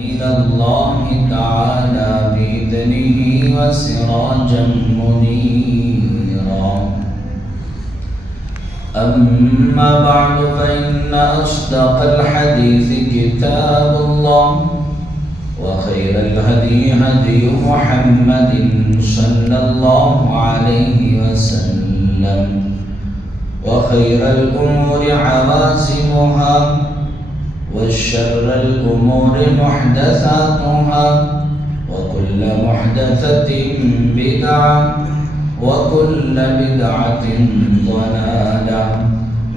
إلى الله تعالى بإذنه وسراجا منيرا. أما بعد فإن أصدق الحديث كتاب الله وخير الهدي هدي محمد صلى الله عليه وسلم وخير الأمور عوازمها وشر الأمور محدثاتها وكل محدثة بدعة وكل بدعة ضلالة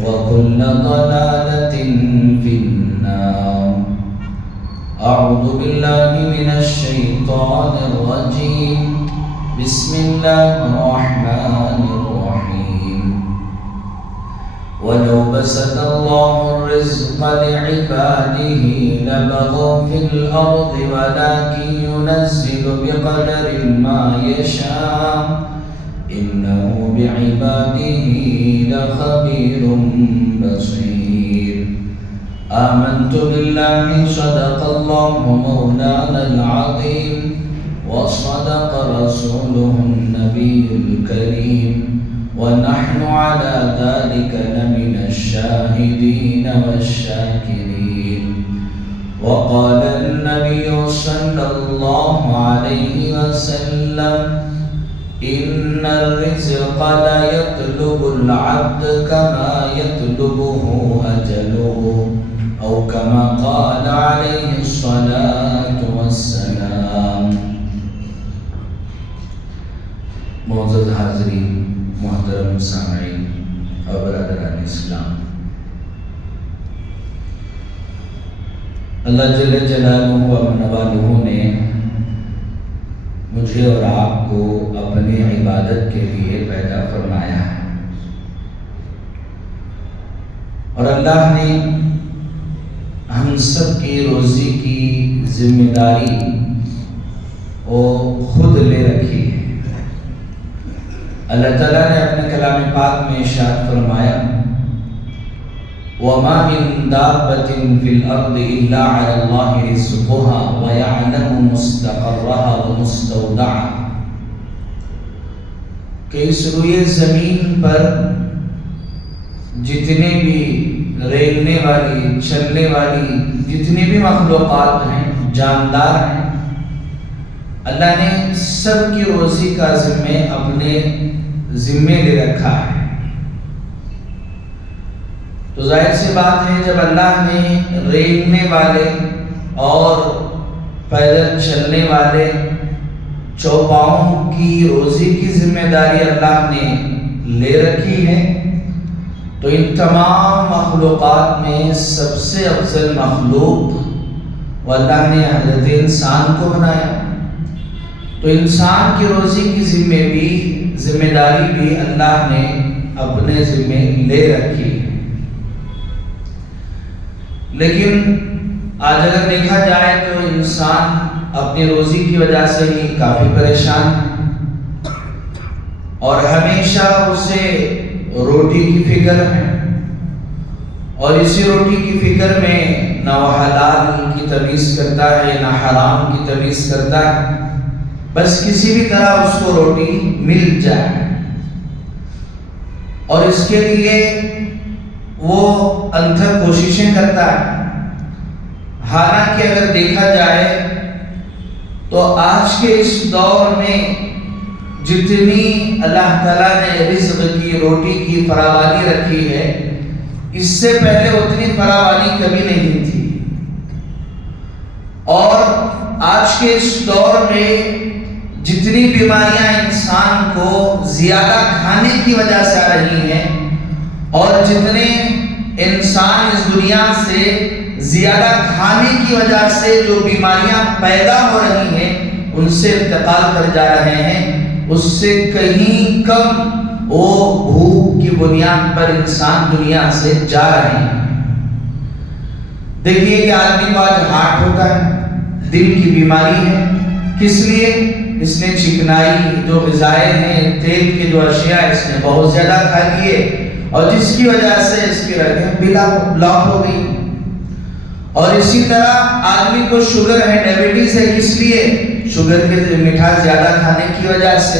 وكل ضلالة في النار. أعوذ بالله من الشيطان الرجيم. بسم الله الرحمن الرحيم. ولو بسط الله الرزق لعباده لبغوا في الأرض ولكن ينزل بقدر ما يشاء إنه بعباده لخبير بصير. آمنت بالله صدق الله مولانا العظيم وصدق رسوله النبي الكريم ونحن على ذلك لمن الشاهدين والشاكرين. وقال النبي صلى الله عليه وسلم إن الرزق لا يطلب العبد كما يطلبه أجله أو كما قال عليه الصلاة والسلام. معزز حاضرین، محترم سامعین اور برادران اسلام، اللہ جل جلالہ و نوالہ نے مجھے اور آپ کو اپنی عبادت کے لیے پیدا فرمایا ہے، اور اللہ نے ہم سب کی روزی کی ذمہ داری وہ خود لے رکھی ہے۔ اللہ تعالیٰ نے اپنے کلام پاک میں ارشاد فرمایا وَمَا مِن دَابَّةٍ فِي الْأَرْضِ إِلَّا عَلَى اللَّهِ رِزْقُهَا وَيَعْلَمُ مُسْتَقَرَّهَا وَمُسْتَوْدَعَهَا، کہ اس روئے زمین پر جتنے بھی رینگنے والی، چلنے والی جتنی بھی مخلوقات ہیں، جاندار ہیں، اللہ نے سب کی روزی کا ذمہ اپنے ذمے لے رکھا ہے۔ تو ظاہر سی بات ہے، جب اللہ نے رینگنے والے اور پیدل چلنے والے چوپاؤں کی روزی کی ذمہ داری اللہ نے لے رکھی ہے، تو ان تمام مخلوقات میں سب سے افضل مخلوق وہ اللہ نے حضرت انسان کو بنایا، تو انسان کی روزی کی ذمہ داری بھی اللہ نے اپنے ذمہ لے رکھی ہے۔ لیکن آج اگر دیکھا جائے تو انسان اپنی روزی کی وجہ سے ہی کافی پریشان ہے، اور ہمیشہ اسے روٹی کی فکر ہے، اور اسی روٹی کی فکر میں نہ وہ حلال کی تمیز کرتا ہے نہ حرام کی تمیز کرتا ہے، بس کسی بھی طرح اس کو روٹی مل جائے، اور اس کے لیے وہ انتھک کوششیں کرتا ہے۔ حالانکہ اگر دیکھا جائے تو آج کے اس دور میں جتنی اللہ تعالیٰ نے رزق کی، روٹی کی فراوانی رکھی ہے، اس سے پہلے اتنی فراوانی کبھی نہیں تھی، اور آج کے اس دور میں جتنی بیماریاں انسان کو زیادہ کھانے کی وجہ سے آ رہی ہیں، اور جتنے انسان اس دنیا سے زیادہ کھانے کی وجہ سے جو بیماریاں پیدا ہو رہی ہیں، ان سے انتقال کر جا رہے ہیں، اس سے کہیں کم وہ بھوک کی بنیاد پر انسان دنیا سے جا رہے ہیں۔ دیکھیے کہ آدمی کو آج ہارٹ ہوتا ہے، دل کی بیماری ہے، کس لیے؟ اس نے چکنائی جو غذائیں ہیں، تیل کے جو اشیاء اس نے بہت زیادہ کھا لیے، اور جس کی وجہ سے اس کی رگیں بلاک ہو گئی، اور اسی طرح آدمی کو شوگر ہے، ڈائبٹیز ہے، کس لیے؟ شوگر کے میٹھا زیادہ کھانے کی وجہ سے،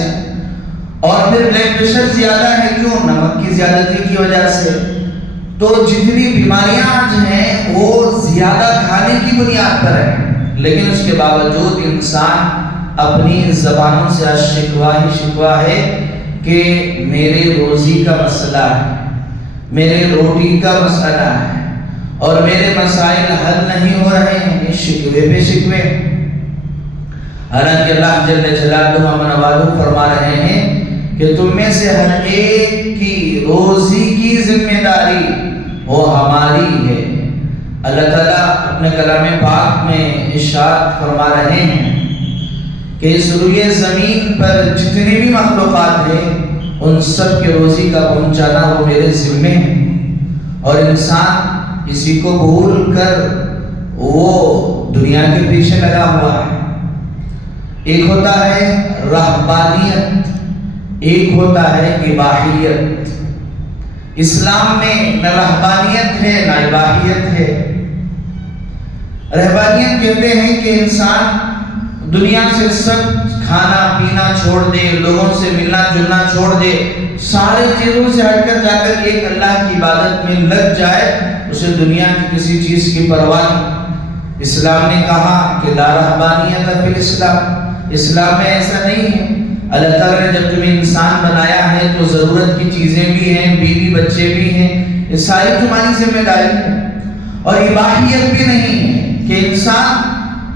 اور پھر بلڈ پریشر زیادہ ہے، کیوں؟ نمک کی زیادتی کی وجہ سے۔ تو جتنی بیماریاں آج ہیں وہ زیادہ کھانے کی بنیاد پر ہیں، لیکن اس کے باوجود انسان اپنی زبانوں سے شکوا ہے کہ میرے روزی کا مسئلہ ہے، میرے روٹی کا مسئلہ ہے، اور میرے مسائل حل نہیں ہو رہے ہیں، شکوے پہ شکوے۔ حالانکہ اللہ جل جلالہ امن فرما رہے ہیں کہ تم میں سے ہر ایک کی روزی کی ذمہ داری وہ ہماری ہے۔ اللہ تعالیٰ اپنے کلام پاک میں ارشاد فرما رہے ہیں کہ اس روئے زمین پر جتنی بھی مخلوقات ہیں ان سب کے روزی کا پہنچانا وہ میرے ذمے ہے، اور انسان اسی کو بھول کر وہ دنیا کے پیچھے لگا ہوا ہے۔ ایک ہوتا ہے رہبانیت، ایک ہوتا ہے اباحیت۔ اسلام میں نہ رہبانیت ہے نہ اباحیت ہے۔ رہبانیت کہتے ہیں کہ انسان دنیا سے سب کھانا پینا چھوڑ دے، لوگوں سے ملنا جلنا چھوڑ دے، سارے چیزوں سے ہٹ کر جا کر ایک اللہ کی عبادت میں لگ جائے، اسے دنیا کی کسی چیز کی پرواہ نہیں۔ اسلام نے کہا کہ لا رہبانیت فی الاسلام، اسلام میں ایسا نہیں ہے۔ اللہ تعالیٰ نے جب تمہیں انسان بنایا ہے تو ضرورت کی چیزیں بھی ہیں، بیوی بچے بھی ہیں، یہ ساری تمہاری ذمہ داری ہے۔ اور اباحیت بھی نہیں ہے کہ انسان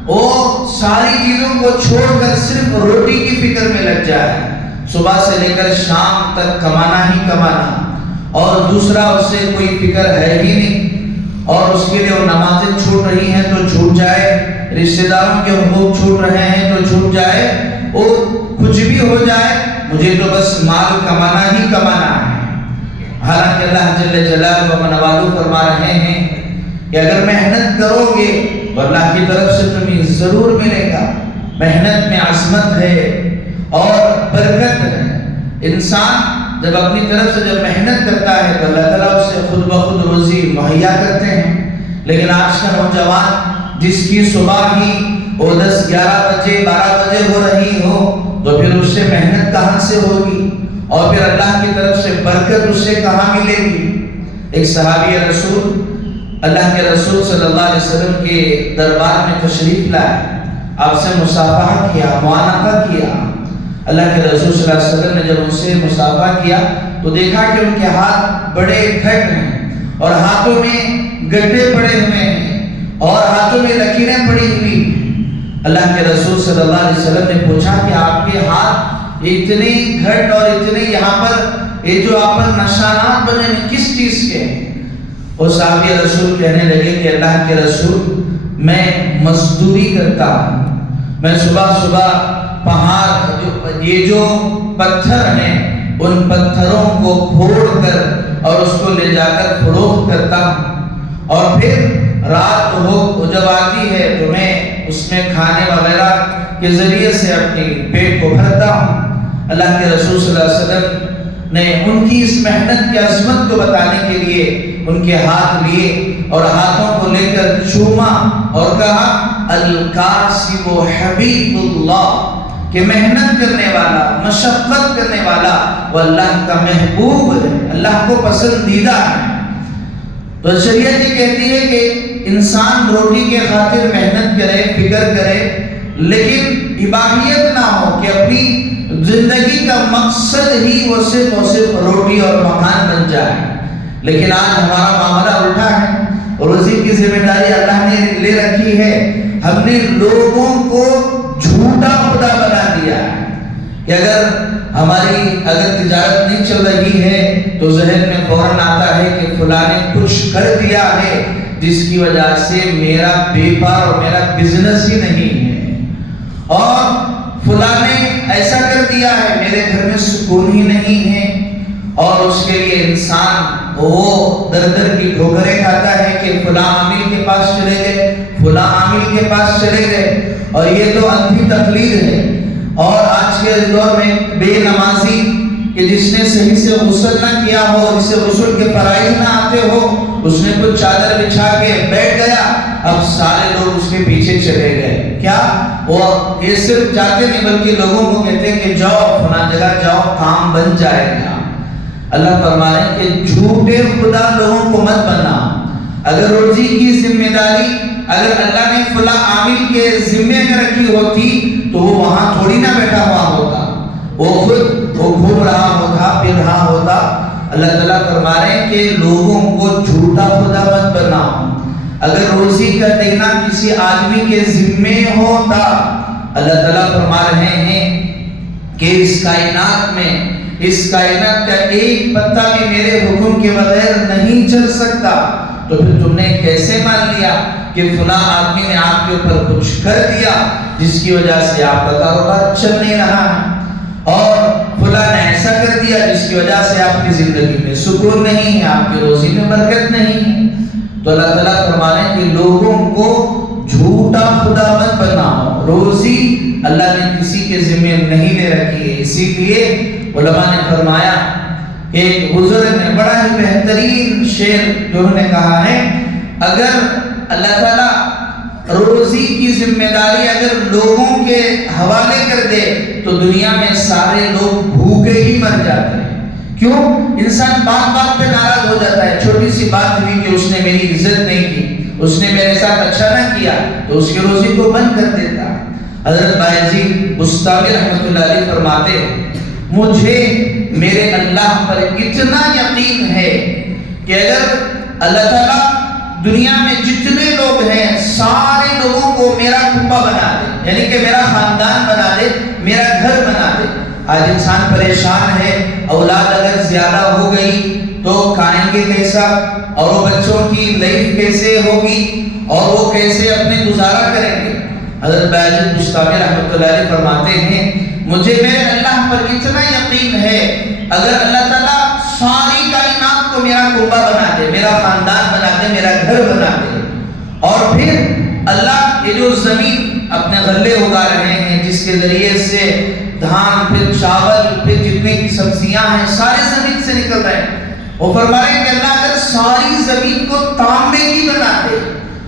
وہ ساری چیزوں کو چھوڑ کر صرف روٹی کی فکر میں لگ جائے، صبح سے لے کر شام تک کمانا ہی کمانا، اور دوسرا اس سے کوئی فکر ہے ہی نہیں، اور اس کے لیے وہ نمازیں چھوٹ رہی ہیں تو چھوٹ جائے، رشتہ داروں کے حقوق چھوٹ رہے ہیں تو چھوٹ جائے، وہ کچھ بھی ہو جائے، مجھے تو بس مال کمانا ہی کمانا ہے۔ حالانکہ اللہ جل جلالہ و منوالو فرما رہے ہیں کہ اگر محنت کرو گے تو اللہ کی طرف سے تمہیں ضرور ملے گا۔ محنت میں عظمت ہے اور برکت ہے۔ انسان جب اپنی طرف سے جب محنت کرتا ہے تو اللہ تعالیٰ اسے خود بخود روزی مہیا کرتے ہیں، لیکن آج کا نوجوان جس کی صبح ہی وہ 10 11 بجے 12 بجے ہو رہی ہو تو پھر اس سے محنت کہاں سے ہوگی، اور پھر اللہ کی طرف سے برکت اس سے کہاں ملے گی؟ ایک صحابی رسول اللہ کے رسول صلی اللہ علیہ وسلم کے دربار میں تشریف لائے، آپ سے مصافحہ کیا، معانقہ کیا۔ اللہ کے رسول صلی اللہ علیہ وسلم نے جب ان سے مصافحہ کیا تو دیکھا کہ ان کے ہاتھ بڑے گھٹ ہیں، اور ہاتھوں میں گڈھے پڑے ہوئے ہیں، اور ہاتھوں میں لکیریں پڑی ہوئی۔ اللہ کے رسول صلی اللہ علیہ وسلم نے پوچھا کہ آپ کے ہاتھ اتنے گھٹ اور اتنے یہاں پر یہ جو آپ پر نشانات بنے ہیں کس چیز کے ہیں؟ وہ صحابی رسول کہنے لگے کہ اللہ کے رسول میں مزدوری کرتا ہوں، میں صبح صبح پہاڑ یہ جو پتھر ہیں ان پتھروں کو پھوڑ کر اور اس کو لے جا کر فروخت کرتا ہوں، اور پھر رات ہو جب آتی ہے تو میں اس میں کھانے وغیرہ کے ذریعے سے اپنی پیٹ کو بھرتا ہوں۔ اللہ کے رسول صلی اللہ علیہ وسلم نے ان کی اس محنت کی عظمت کو بتانے کے لیے ان کے ہاتھ لیے اور ہاتھوں کو لے کر چوما اور کہا القاسب حبیب اللہ، کہ محنت کرنے والا مشقت کرنے والا وہ اللہ کا محبوب ہے، اللہ کو پسندیدہ ہے۔ تو شریعت یہ کہتی ہے کہ انسان روٹی کے خاطر محنت کرے، فکر کرے، لیکن اباحیت نہ ہو کہ اپنی زندگی کا مقصد ہی وہ صرف اور صرف روٹی اور مکان بن جائے۔ لیکن آج ہمارا معاملہ الٹا ہے، روزی کی ذمہ داری اللہ نے لے رکھی ہے، ہم نے لوگوں کو جھوٹا خدا بنا دیا ہے کہ اگر تجارت نہیں چل رہی ہے تو ذہن میں فوراً آتا ہے کہ فلاں نے کچھ کر دیا ہے جس کی وجہ سے میرا بیپار اور میرا بزنس ہی نہیں ہے، اور فلاں نے ایسا کر دیا ہے میرے گھر میں سکون ہی نہیں ہے، اور اس کے لیے انسان وہ در در کی ٹھوکریں کھاتا ہے کہ فلاں عامل کے پاس چلے گئے، فلاں عامل کے پاس چلے گئے، اور یہ تو اندھی تقلید ہے۔ اور آج کے دور میں بے نمازی کہ جس نے صحیح سے غسل نہ کیا ہو، جسے غسل کے فرائض نہ آتے ہو، اس نے کچھ چادر بچھا کے بیٹھ گیا، اب سارے لوگ اس کے پیچھے چلے گئے. کیا وہ یہ صرف جاتے نہیں بلکہ لوگوں کو کہتے ہیں کہ جاؤ فلاں جگہ جاؤ، کام بن جائے گا. اللہ فرما رہے ہیں کہ جھوٹے خدا لوگوں کو مت بنا. اگر روزی کی ذمہ داری اگر اللہ نے فلاں عامل کے ذمے میں رکھی ہوتی تو وہ وہاں تھوڑی نہ بیٹھا ہوا ہوتا، وہ خود وہ گھوم رہا ہوتا، پھر رہا ہوتا. اللہ تعالیٰ فرما رہے ہیں کہ لوگوں کو جھوٹا خدا مت بناؤ. اگر روزی کا دینا کسی آدمی کے ذمے ہوتا، اللہ تعالیٰ فرما رہے ہیں کہ اس کائنات میں، اس کائنات کا ایک پتا بھی میرے حکم کے بغیر نہیں چل سکتا، تو پھر تم نے کیسے مان لیا کہ فلاں آدمی نے آپ کے اوپر کچھ کر دیا جس کی وجہ سے آپ کا کاروبار چل نہیں رہا ہے، اور فلاں نے ایسا کر دیا جس کی وجہ سے آپ کی زندگی میں سکون نہیں ہے، آپ کی روزی میں برکت نہیں ہے. تو اللہ تعالیٰ فرما رہے ہیں کہ لوگوں کو جھوٹا خدا مت بناؤ. روزی اللہ نے کسی کے ذمہ نہیں لے رکھی ہے. اسی لیے علماء نے فرمایا کہ ایک بزرگ نے بڑا ہی بہترین شعر جو انہوں نے کہا ہے، اگر اللہ تعالیٰ روزی کی ذمہ داری اگر لوگوں کے حوالے کر دے تو دنیا میں سارے لوگ بھوکے ہی مر جاتے ہیں. کیوں؟ انسان بات بات پہ ناراض ہو جاتا ہے. چھوٹی سی بات ہوئی کہ اس نے میری عزت نہیں کی، اس نے میرے ساتھ اچھا نہ کیا، تو اس کی روزی کو بند کر دیتا. حضرت بایزید بستامی رحمۃ اللہ علیہ فرماتے ہیں مجھے میرے اللہ پر اتنا یقین ہے کہ اگر اللہ تعالیٰ دنیا میں جتنے لوگ ہیں سارے لوگوں کو میرا کنبہ بنا دے، یعنی کہ میرا خاندان بنا دے، میرا گھر بنا دے. آج انسان پریشان ہے، اولاد اگر زیادہ ہو گئی تو کھائیں گے کیسا، اور وہ بچوں کی لائف کیسے ہوگی، اور وہ کیسے اپنے گزارا کریں گے. حضرت بایزید بستامی رحمۃ اللہ علیہ فرماتے ہیں مجھے میرے اللہ پر اتنا یقین ہے اگر اللہ تعالیٰ ساری کائنات کو میرا کنبہ بنا دے، میرا خاندان بنا دے، میرا گھر بنا دے، اور پھر اللہ یہ جو زمین اپنے غلے اگا رہے ہیں جس کے ذریعے سے دھان، پھر چاول، پھر جتنے کی سبزیاں ہیں سارے زمین سے نکل رہے ہیں، وہ فرما رہے ہیں کہ اللہ اگر ساری زمین کو تانبے کی بنا دے،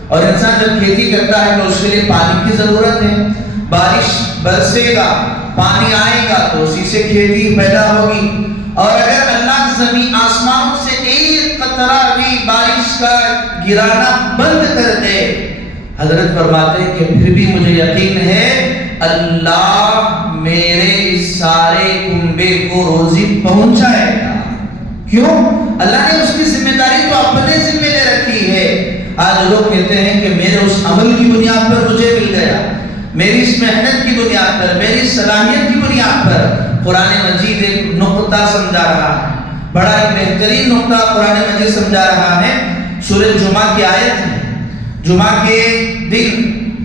اور انسان جب کھیتی کرتا ہے تو اس کے لیے پانی کی ضرورت ہے، بارش برسے گا، پانی آئے گا تو اسی سے کھیتی پیدا ہوگی، اور اگر اللہ زمین آسمانوں سے ایک قطرہ بھی بارش کا گرانا بند کر دے، حضرت فرماتے ہیں کہ پھر بھی مجھے یقین ہے اللہ میرے اس سارے کنبے کو روزی پہنچائے گا. کیوں؟ اللہ نے اس کی ذمہ داری تو اپنے ذمہ لے رکھی ہے. آج لوگ کہتے ہیں کہ میرے اس عمل کی بنیاد پر مجھے مل گیا، میری اس محنت کی بنیاد پر، میری صلاحیت کی بنیاد پر. قرآن مجید ایک نقطہ سمجھا رہا ہے، بڑا ایک بہترین نقطہ قرآن مجید سمجھا رہا ہے. سورہ جمعہ کی آیت ہے، جمعہ کے دن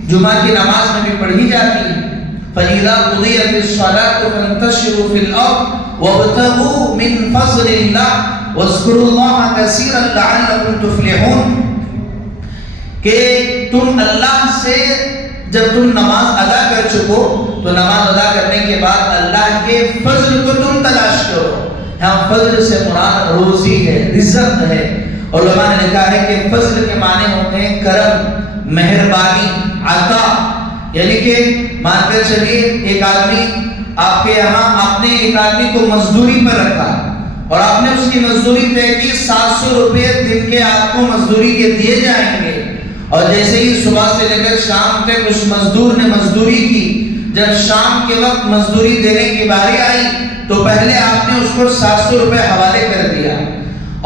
جمعہ کی نماز میں بھی پڑھی جاتی ہے. فَإِذَا قُضِيَتِ الصَّلَاةُ فَانتَشِرُوا فِي الْأَرْضِ وَابْتَغُوا مِنْ فَضْلِ اللَّهِ وَاذْكُرُوا اللَّهَ كَثِيرًا لَعَلَّكُمْ تُفْلِحُونَ. کہ تم اللہ سے جب تم نماز ادا کر چکو تو نماز ادا کرنے کے بعد اللہ کے فضل کو تم تلاش کرو. یہاں فضل سے مراد روزی ہے، رزق ہے. علماء نے لکھا ہے کہ فضل کے معنی ہوتے ہیں کرم، مہربانی، عطا. یعنی کہ مان کر چلیے ایک آدمی آپ کے یہاں، آپ نے ایک آدمی کو مزدوری پر رکھا اور آپ نے اس کی مزدوری طے کی، 700 روپے دن کے آپ کو مزدوری کے دیے جائیں گے. اور جیسے ہی صبح سے لے کر شام تک اس مزدور نے مزدوری کی، جب شام کے وقت مزدوری دینے کی باری آئی تو پہلے آپ نے اس کو 700 روپے حوالے کر دیا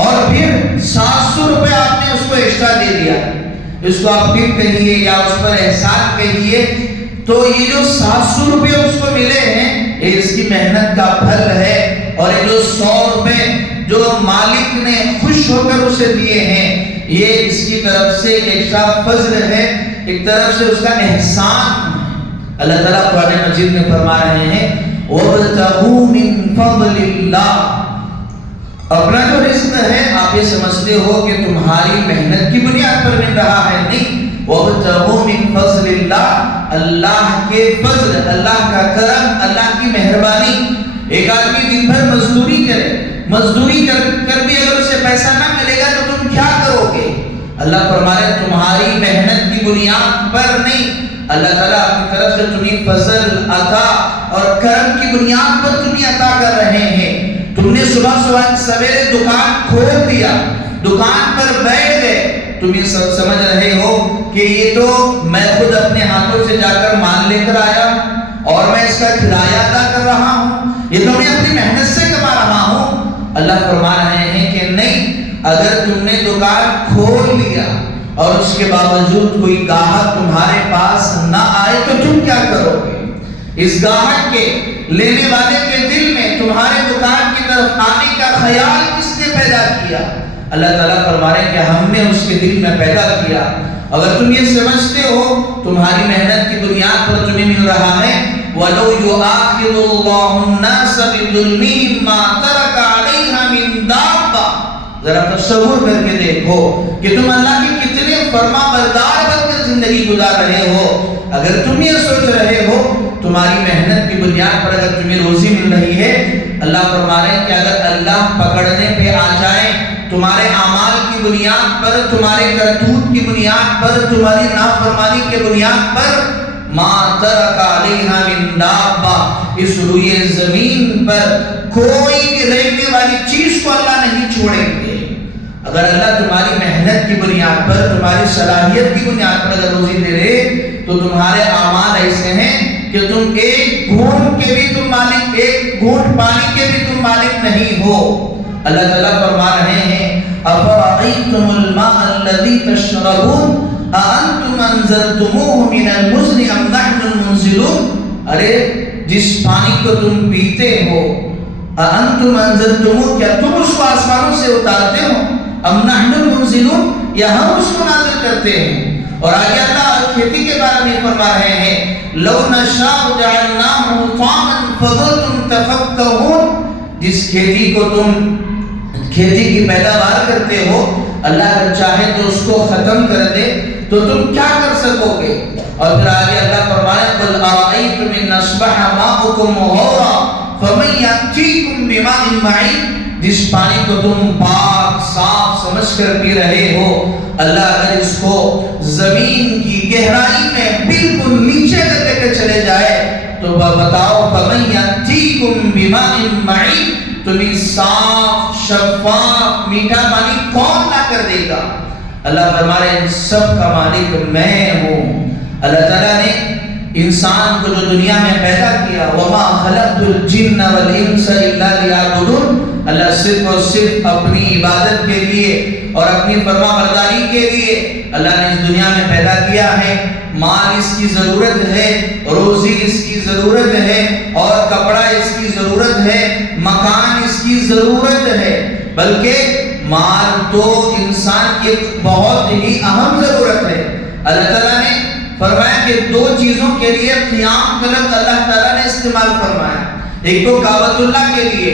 اور پھر 700 روپے آپ نے اس کو ایکسٹرا دے دیا. اس کو آپ ٹپ کہیے یا اس پر احسان کہیے، تو یہ جو 700 روپے اس کو ملے ہیں یہ اس کی محنت کا پھل ہے. اور یہ جو 100 روپے جو مالک نے خوش ہو کر اسے دیے ہیں یہ اس کی طرف سے ایکسٹرا فضل ہے، ایک طرف سے اس کا احسان. اللہ تعالیٰ قرآن مجید میں فرما رہے ہیں وَابْتَغُوا مِن فَضْلِ اللَّهِ. اپنا جو رزق ہے آپ یہ سمجھتے ہو کہ تمہاری محنت کی بنیاد پر مل رہا ہے، نہیں. وَابْتَغُوا مِن فَضْلِ اللَّهِ، اللہ کے فضل، اللہ کا کرم، اللہ کی مہربانی. ایک آدمی دن بھر مزدوری مزدوری کرے، مزدوری کر بھی اگر اسے پیسہ نہ ملے گا تو تم کیا کرو گے؟ اللہ فرما رہے ہیں تمہاری محنت کی بنیاد پر نہیں، اللہ تعالیٰ اپنی طرف سے تمہیں فضل عطا اور کرم کی بنیاد پر تمہیں عطا کر رہے ہیں۔ تم نے صبح سویرے دکان کھول دیا، دکان پر بیٹھ گئے، تم یہ سب سمجھ رہے ہو کہ یہ تو میں خود اپنے ہاتھوں سے جا کر مال لے کر آیا اور میں اس کا کرایہ ادا کر رہا ہوں، یہ تو میں اپنی محنت سے کما رہا ہوں۔ اللہ فرما رہے ہیں کہ نہیں، اگر تم نے دکان کھول لیا اور اس کے باوجود کوئی گاہک تمہارے پاس نہ آئے تو تم کیا کرو گے؟ اس گاہک کے، لینے والے کے دل میں تمہارے دکان کی طرف آنے کا خیال کس نے پیدا کیا؟ اللہ تعالیٰ فرما رہے ہیں کہ ہم نے اس کے دل میں پیدا کیا۔ اگر تم یہ سمجھتے ہو تمہاری محنت کی بنیاد پر تمہیں مل رہا ہے، وَلَوْ يُؤَاخِذُ اللَّهُ النَّاسَ بِظُلْمِهِمْ مَا تَرَكَ عَلَيْهَا مِن دَابَّةٍ۔ ذرا تصور کر کے دیکھو کہ تم اللہ کے کتنے فرما بردار بن کر زندگی گزار رہے ہو۔ اگر تم یہ سوچ رہے ہو تمہاری محنت کی بنیاد پر اگر تمہیں روزی مل رہی ہے، اللہ فرما رہے ہیں کہ اگر اللہ پکڑنے پہ آ جائے تمہارے اعمال کی بنیاد پر، تمہارے کرتوت کی بنیاد پر، تمہاری نافرمانی کے بنیاد پر، ما ترک علیہا من دابہ، اس روئے زمین پر کوئی بھی رہنے والی چیز کو اللہ نہیں چھوڑیں گے۔ اگر اللہ تمہاری محنت کی بنیاد پر، تمہاری صلاحیت کی بنیاد پر اگر روزی دے رہے تو تمہارے اعمال ایسے ہیں کہ تم ایک گھونٹ کے بھی تم مالک، ایک گھونٹ پانی کے بھی تم مالک نہیں ہو۔ اللہ تعالیٰ فرما رہے ہیں أَفَرَأَيْتُمُ الْمَاءَ الَّذِي تَشْرَبُونَ أَأَنْتُمْ أَنزَلْتُمُوهُ مِنَ الْمُزْنِ أَمْ نَحْنُ الْمُنزِلُونَ، ارے جس پانی کو تم پیتے ہو، أَأَنْتُمْ أَنزَلْتُمُوهُ، کیا تم اس کو آسمانوں سے اتارتے ہو، أَمْ نَحْنُ الْمُنزِلُونَ، یا ہم اس کو نازل کرتے ہیں؟ اور آگے اللہ کھیتی کے بارے میں فرما رہے ہیں لَوْ نَشَاءُ جَعَلْنَاهُ حُطَامًا فَظَلْتُمْ تَفَكَّهُونَ، جس کھیتی کو تم کھیتی کی پیداوار کرتے ہو، اللہ اگر چاہے تو اس کو ختم کر دے تو تم کیا کر سکو گے؟ اور پھر آگے اللہ فرمایا قُلْ أَرَأَيْتُمْ إِنْ أَصْبَحَ مَاؤُكُمْ غَوْرًا فَمَنْ يَأْتِيكُمْ بِمَاءٍ مَعِينٍ، جس پانی کو تم پاک صاف سمجھ کر پی رہے ہو، اللہ اگر اس کو زمین کی گہرائی میں بالکل نیچے تک لے کر چلے جائے تو بتاؤ فَمَنْ يَأْتِيكُمْ بِمَاءٍ مَعِينٍ، تمہیں صاف شفاف میٹھا پانی کون نہ کر دے گا؟ اللہ فرما رہے ہیں سب کا مالک میں ہوں۔ اللہ تعالیٰ نے انسان کو جو دنیا میں پیدا کیا وَمَا خَلَقْتُ الْجِنَّ وَالْإِنسَ إِلَّا لِيَعْبُدُونَ، اللہ صرف اور صرف اپنی عبادت کے لیے اور اپنی فرما برداری کے لیے اللہ نے اس دنیا میں پیدا کیا ہے۔ مال اس کی ضرورت ہے، روزی اس کی ضرورت ہے، اور کپڑا اس کی ضرورت ہے، مکان اس کی ضرورت ہے، بلکہ مال تو انسان کی بہت ہی اہم ضرورت ہے۔ اللہ تعالیٰ نے فرمایا کہ دو چیزوں کے لیے قیام کا لفظ اللہ تعالیٰ نے استعمال فرمایا، ایک تو کعبۃ اللہ کے لیے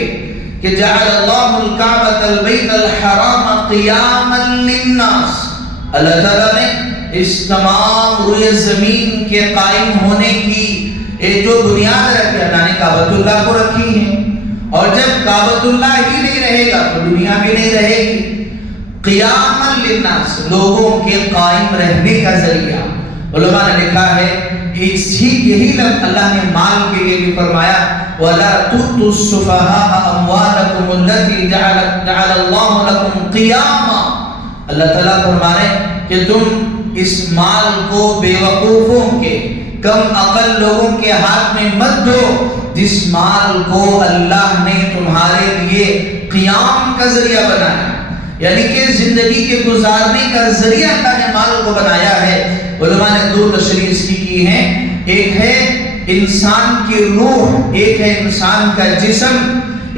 کہ جعل اللہ الکعبۃ البیت الحرام قیاما للناس، اللہ تعالیٰ نے اس تمام روئے زمین کے قائم ہونے کی جو بنیاد رکھی، اللہ نے کعبۃ اللہ کو رکھی ہے، اور جب کعبۃ اللہ ہی نہیں رہے گا تو دنیا بھی نہیں رہے گی۔ قیاما للناس، لوگوں کے قائم رہنے کا ذریعہ۔ علماء نے لکھا ہے یہی لفظ اللہ نے مال کے لیے بھی فرمایا وَلَا تُؤْتُوا السُّفَهَاءَ أَمْوَالَكُمُ الَّتِي جَعَلَ اللَّهُ لَكُمْ قِيَامًا، اللہ تعالیٰ فرما رہے ہیں کہ تم اس مال کو بے وقوفوں کے، کم عقل لوگوں کے ہاتھ میں مت دو، جس مال کو اللہ نے تمہارے لیے قیام کا ذریعہ بنایا، یعنی کہ زندگی کے گزارنے کا ذریعہ اللہ نے مال کو بنایا ہے۔ علماء نے دو تشریح اس کی ہیں، ایک ہے انسان کی روح، ایک ہے انسان کا جسم۔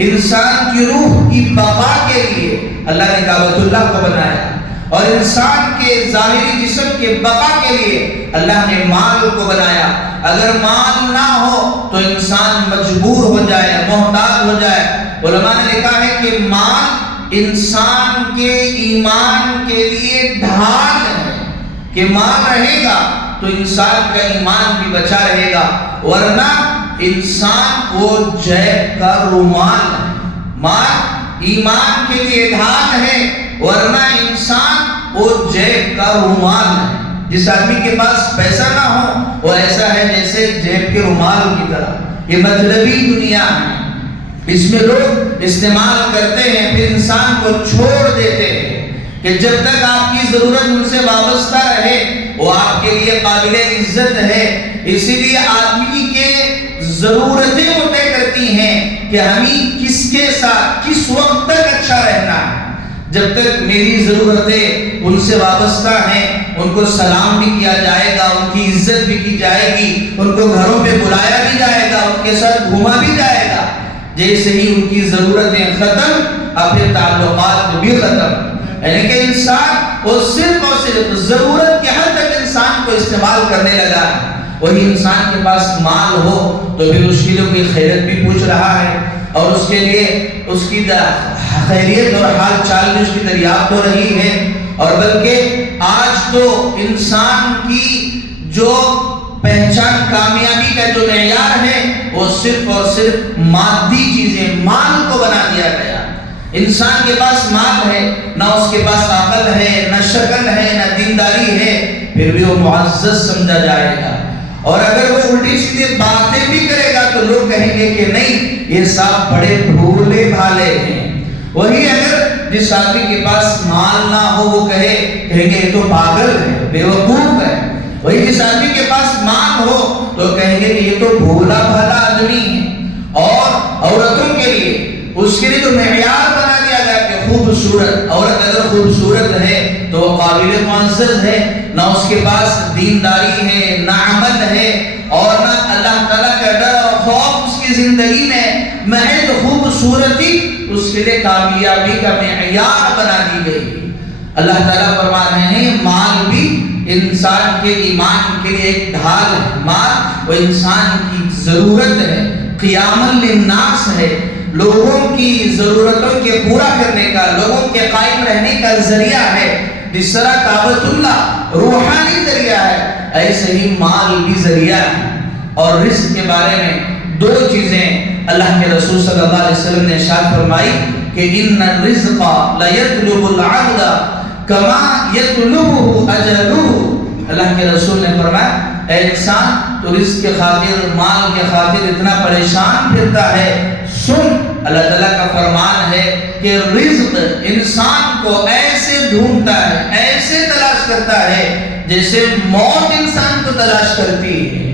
انسان کی روح کی بقا کے لیے اللہ نے کعبۃ اللہ کو بنایا، اور انسان کے ظاہری جسم کے بقا کے لیے اللہ نے مال کو بنایا۔ اگر مال نہ ہو تو انسان مجبور ہو جائے، محتاج ہو جائے۔ علماء نے لکھا ہے کہ مال انسان کے ایمان کے لیے ڈھال ہے، کہ مال رہے گا تو انسان کا ایمان بھی بچا رہے گا، ورنہ انسان وہ جیب کا رومال ہے۔ مال ایمان کے لیے ڈھال ہے، ورنہ انسان وہ جیب کا رومال ہے۔ جس آدمی کے پاس پیسہ نہ ہو وہ ایسا ہے جیسے جیب کے رومال کی طرح۔ یہ مطلبی دنیا ہے، اس میں لوگ استعمال کرتے ہیں، پھر انسان کو چھوڑ دیتے ہیں کہ جب تک آپ کی ضرورت ان سے وابستہ رہے وہ آپ کے لیے قابل عزت ہے۔ اسی لیے آدمی کے ضرورتیں وہ طے کرتی ہیں کہ ہمیں کس کے ساتھ کس وقت تک اچھا رہنا ہے۔ جب تک میری ضرورتیں ان سے وابستہ ہیں، ان کو سلام بھی کیا جائے گا، ان کی عزت بھی کی جائے گی، ان کو گھروں پہ بلایا بھی جائے گا، ان کے ساتھ گھوما بھی جائے گا۔ جیسے ہی ان کی ضرورتیں ختم اب پھر تعلقات بھی ختم۔ یعنی کہ انسان وہ صرف اور صرف ضرورت کے حد تک انسان کو استعمال کرنے لگا ہے۔ وہی انسان کے پاس مال ہو تو پھر اس کے لیے کوئی خیرت بھی پوچھ رہا ہے، اور اس کے لیے اس کی خیریت اور حال چال بھی اس کی دریافت ہو رہی ہے۔ اور بلکہ آج تو انسان کی جو پہچان کامیابی کا جو معیار ہے وہ صرف اور صرف مادی چیزیں، مال کو بنا دیا گیا۔ انسان کے پاس مال ہے، نہ اس کے پاس عقل ہے، نہ شکل ہے، نہ دینداری ہے، پھر بھی وہ معزز سمجھا جائے گا۔ اور اگر وہ الٹی سیدھی باتیں بھی کرے گا تو لوگ کہیں گے کہ نہیں یہ صاحب بڑے بھولے بھالے ہیں۔ وہی اگر جس آدمی کے پاس مال نہ ہو وہ کہیں گے یہ تو پاگل ہے، بے وقوف ہے۔ وہی جس آدمی کے پاس مال ہو تو کہیں گے کہ یہ تو بھولا بھالا آدمی ہے۔ اور عورتوں کے لیے اس کے لیے جو معیار بنا دیا گیا کہ خوبصورت عورت اگر خوبصورت ہے تو وہ قابل معزز ہے، نہ اس کے پاس دینداری ہے، نہ عمل ہے، اور نہ اللہ تعالیٰ کا ڈر اور خوف اس کی زندگی میں، محض خوبصورتی اس کے لیے کامیابی کا معیار بنا دی گئی۔ اللہ تعالیٰ فرما رہے ہیں مال بھی انسان کے ایمان کے لیے ایک ڈھال ہے۔ مال وہ انسان کی ضرورت ہے، قیام للناس ہے، لوگوں کی ضرورتوں کے پورا کرنے کا، لوگوں کے قائم رہنے کا ذریعہ ہے۔ جس طرح کعبۃ اللہ روحانی ذریعہ ہے، ایسے ہی مال بھی ذریعہ ہے۔ اور رزق کے بارے میں دو چیزیں اللہ کے رسول صلی اللہ علیہ وسلم نے ارشاد فرمائی کہ ان الرزق لیطلب العبد کما یطلبہ اجلہ۔ اللہ کے رسول نے فرمایا اے انسان تو رزق کے خاطر، مال کے خاطر اتنا پریشان پھرتا ہے، سن اللہ تعالیٰ کا فرمان ہے کہ رزق انسان کو ایسے ڈھونڈتا ہے، ایسے تلاش کرتا ہے جیسے موت انسان کو تلاش کرتی ہے۔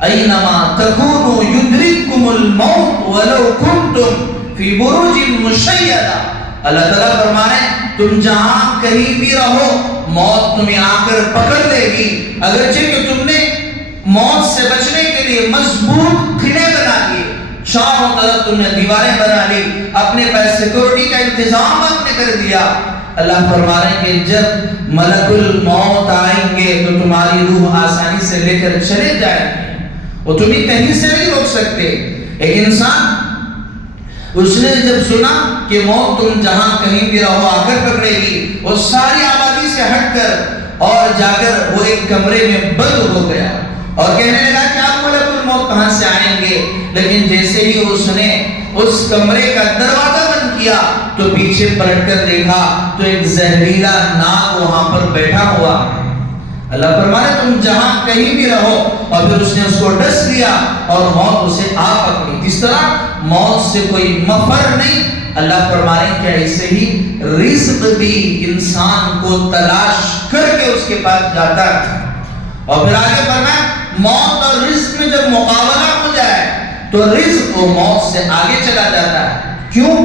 اینما تکونوا یدرککم الموت ولو کنتم فی بروج مشیدہ۔ اللہ تعالیٰ فرمائے تم جہاں کہیں بھی رہو موت تمہیں آ کر پکڑ لے گی، اگرچہ کہ تم نے موت سے بچنے کے لیے مضبوط قلعے بنا لیے، چاروں طرف تم نے دیواریں بنا لی، اپنے پاس سیکورٹی کا انتظام آپ نے کر دیا۔ اللہ فرما رہے ہیں کہ جب ملک الموت آئیں گے تو تمہاری روح آسانی سے لے کر چلے جائیں گے، وہ تمہیں کہیں سے نہیں روک سکتے۔ ایک انسان اس نے جب سنا کہ موت تم جہاں کہیں بھی رہو آ کر پکڑے گی، وہ ساری آبادی سے ہٹ کر اور جا کر وہ ایک کمرے میں بند ہو گیا اور کہنے لگا کہ آپ ملک الموت کہاں سے آئیں گے۔ لیکن جیسے ہی اس نے اس کمرے کا دروازہ بند کیا تو پیچھے پلٹ کر دیکھا تو ایک زہریلا ناگ وہاں پر بیٹھا ہوا ہے۔ اللہ فرمانے تم جہاں کہیں بھی رہو، اور پھر اس نے اس کو ڈس لیا اور موت اسے آ پکڑی۔ جس طرح موت سے کوئی مفر نہیں، اللہ فرمانے کہ ایسے ہی رزق بھی انسان کو تلاش کر کے اس کے پاس جاتا ہے۔ اور پھر آگے فرمایا موت اور رزق میں جب مقابلہ ہو جائے تو رزق و موت سے آگے چلا جاتا ہے۔ کیوں؟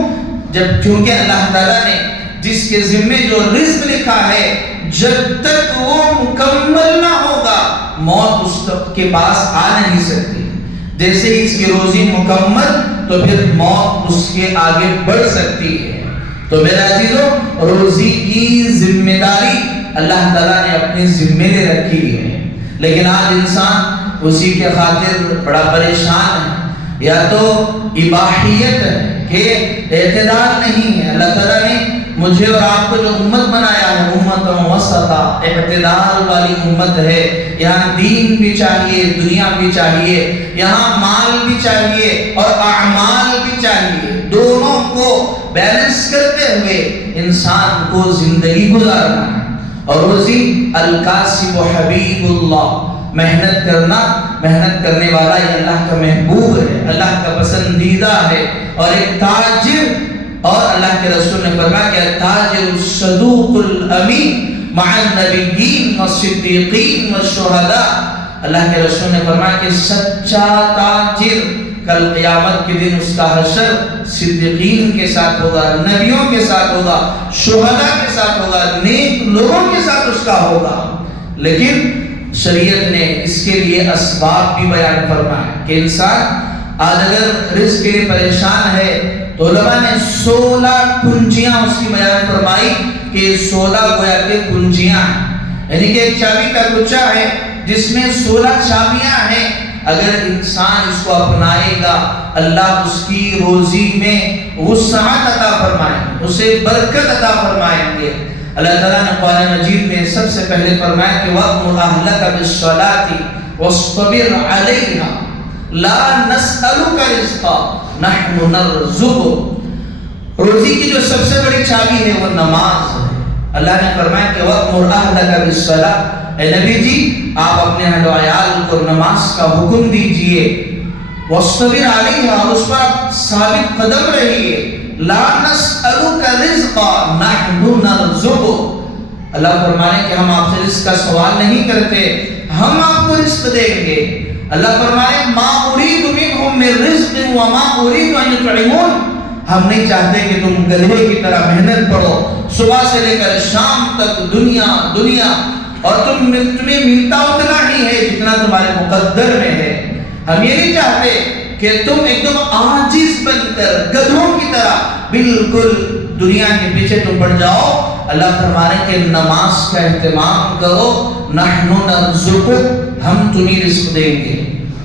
چونکہ اللہ تعالیٰ نے جس کے ذمے جو رزق لکھا ہے جب تک وہ مکمل نہ ہوگا موت اس کے پاس آ نہیں سکتی۔ جیسے ہی اس کی روزی مکمل تو پھر موت اس کے آگے بڑھ سکتی ہے۔ تو میرے عزیزو روزی کی ذمہ داری اللہ تعالیٰ نے اپنی ذمے لے رکھی ہے، لیکن آج انسان اسی کے خاطر بڑا پریشان ہے۔ یا تو اباحیت ہے کہ اعتدال نہیں ہے، اللہ تعالیٰ نے مجھے اور آپ کو جو امت بنایا ہے امت وسطا، اعتدال والی امت ہے. یہاں دین بھی چاہیے، دنیا بھی چاہیے، یہاں مال بھی چاہیے اور اعمال بھی چاہیے. دونوں کو بیلنس کرتے ہوئے انسان کو زندگی گزارنا ہے. اور روزی الکاسب حبیب اللہ، محنت کرنے والا یہ اللہ کا محبوب ہے، اللہ کا پسندیدہ ہے. اور ایک تاجر، اور اللہ کے رسول نے فرمایا کہ التاجر الصدوق الامین مع النبیین والصدیقین والشہداء. اللہ کے رسول نے فرمایا کہ سچا تاجر کل قیامت کے دن اس کا حشر صدیقین کے ساتھ ہوگا، نبیوں کے ساتھ ہوگا، شہداء کے ساتھ ہوگا، نیک لوگوں کے ساتھ اس کا ہوگا. لیکن شریعت نے اس کے لیے اسباب بھی بیان فرمایا کہ انسان آج اگر رزق کے لیے پریشان ہے تو علماء نے 16 کنجیاں اس کی بیان فرمائی کہ 16 گویا کہ کنجیاں ہیں، یعنی کہ ایک چابی کا گچھا ہے جس میں 16 چابیاں ہیں. اگر انسان اس کو اپنائے گا اللہ اس کی روزی میں وسعت عطا فرمائیں گے، اسے برکت عطا فرمائیں گے. اللہ تعالیٰ نے قرآن مجید میں سب سے پہلے فرمایا کہ وَأْمُرْ أَهْلَكَ بِالصَّلَاةِ وَاصْطَبِرْ عَلَيْهَا لَا نَسْأَلُكَ رِزْقًا نَحْنُ نَرْزُقُكَ. روزی کی جو سب سے بڑی چابی ہے وہ نماز ہے. اللہ نے فرمایا کہ وَأْمُرْ أَهْلَكَ بِالصَّلَاةِ، اے نبی جی آپ اپنے اہل و عیال کو نماز کا حکم دیجئے. وَاصْطَبِرْ عَلَيْهَا، اس پر آپ ثابت قدم رہیے. لا نسألك رزقا نحن نرزقك، اللہ فرمانے کہ ہم آپ سے رزق کا سوال نہیں کرتے، ہم آپ کو رزق دیں گے. اللہ فرمانے ما اريد منهم من رزق وما اريد ان يطعمون، ہم نہیں چاہتے کہ تم گدھے کی طرح محنت کرو صبح سے لے کر شام تک دنیا اور تمہیں ملتا اتنا ہی ہے جتنا تمہارے مقدر میں ہے. ہم یہ نہیں چاہتے کہ تم ایک دم عاجز بن کر گدھوں کی طرح بالکل دنیا کے پیچھے تم پڑ جاؤ. اللہ فرمانے کہ نماز کا اہتمام کرو. نحن نرزقک، ہم تمہیں رزق دیں گے.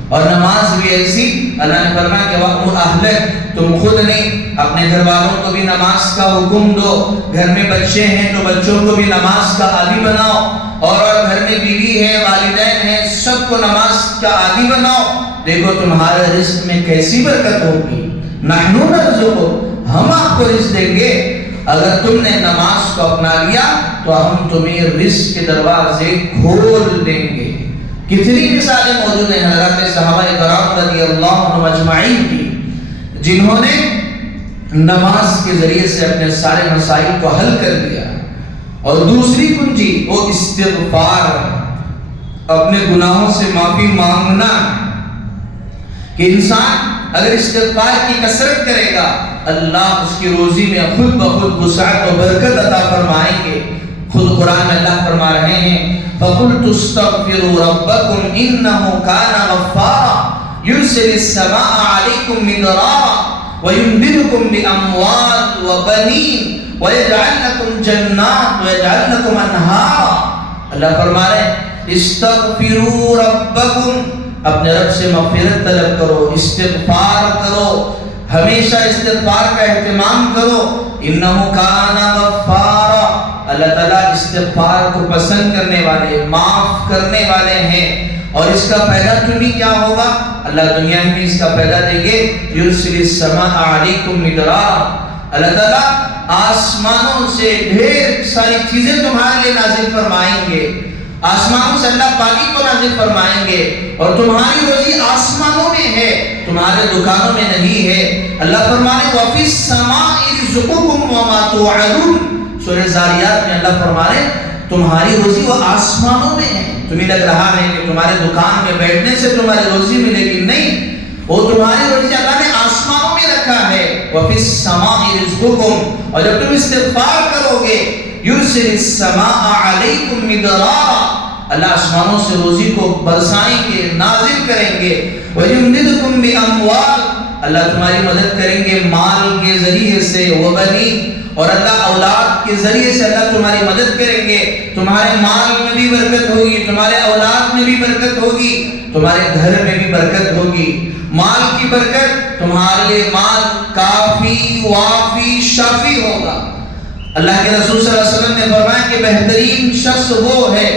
اور نماز بھی ایسی، اللہ نے فرمایا کہ وَأْمُرْ أَهْلَكَ، تم خود نہیں اپنے گھر والوں کو بھی نماز کا حکم دو. گھر میں بچے ہیں تو بچوں کو بھی نماز کا عادی بناؤ، اور گھر میں بیوی ہے، والدین ہیں، سب کو نماز کا عادی بناؤ. دیکھو تمہارے رزق میں کیسی برکت ہوگی. نحن نرزقک، ہم آپ کو رزق دیں گے. اگر تم نے نماز کو اپنا لیا تو ہم تمہیں رزق کے دروازے کھول دیں گے. کتنی مثالیں موجود ہیں حضرات صحابہ کرام رضی اللہ عنہم اجمعین کی، جنہوں نے نماز کے ذریعے سے اپنے سارے مسائل کو حل کر دیا. اور دوسری کنجی وہ استغفار ہے، اپنے گناہوں سے معافی مانگنا ہے. کہ انسان اگر استغفار کی کثرت کرے گا اللہ اس کی روزی میں خود بخود وسعت و برکت عطا فرمائیں گے. خود قرآن میں اللہ فرما رہے ہیں فَقُلْتُ اسْتَغْفِرُوا رَبَّكُمْ إِنَّهُ كَانَ غَفَّارًا يُرْسِلِ السَّمَاءَ عَلَيْكُمْ مِدْرَارًا وَيُمْدِدْكُمْ بِأَمْوَالٍ وَبَنِينَ وَيَجْعَلْ لَكُمْ جَنَّاتٍ وَيَجْعَلْ لَكُمْ أَنْهَارًا. اللہ فرما رہے ہیں اسْتَغْفِرُوا رَبَّكُمْ، اپنے رب سے مغفرت طلب کرو، استغفار کرو، ہمیشہ استغفار کا اہتمام کرو. انہو کان غفارا، اللہ تعالیٰ استغفار کو پسند کرنے والے، معاف کرنے والے ہیں. اور اس کا فائدہ تمہیں کیا ہوگا؟ اللہ دنیا میں اس کا فائدہ دیں گے. یرسل السماء علیکم مدرارا، اللہ تعالیٰ آسمانوں سے ڈھیر ساری چیزیں تمہارے لیے نازل فرمائیں گے. آسمانوں سے اللہ پانی کو نازل فرمائیں گے، اور تمہاری روزی آسمانوں میں ہے، تمہارے دکانوں میں نہیں ہے. اللہ فرمانے وَفِي السَّمَاءِ رِزْقُكُمْ وَمَا تُوعَدُونَ. سورہ زاریات میں اللہ فرمانے تمہاری روزی وہ آسمانوں میں ہے. تمہیں لگ رہا ہے کہ تمہارے دکان میں بیٹھنے سے تمہاری روزی ملے گی، نہیں، وہ تمہاری روزی اللہ نے آسمانوں میں رکھا ہے. وَفِي السَّمَاءِ رِزْقُكُمْ، اور جب تم استغفار کرو گے یرسل السماء علیکم مدرارا، اللہ آسمانوں سے روزی کو برسائیں گے، نازل کریں گے. وَيُمْدِدْكُمْ بِأَمْوَالٍ، اللہ تمہاری مدد کریں گے مال کے ذریعے سے. وَبَنِينَ، اور اللہ اولاد کے ذریعے سے اللہ تمہاری مدد کریں گے. تمہارے مال میں بھی برکت ہوگی، تمہارے اولاد میں بھی برکت ہوگی، تمہارے گھر میں بھی برکت ہوگی. مال کی برکت، تمہارے لیے مال کافی وافی شافی ہوگا. اللہ کے رسول صلی اللہ علیہ وسلم نے فرمایا کہ بہترین شخص وہ ہے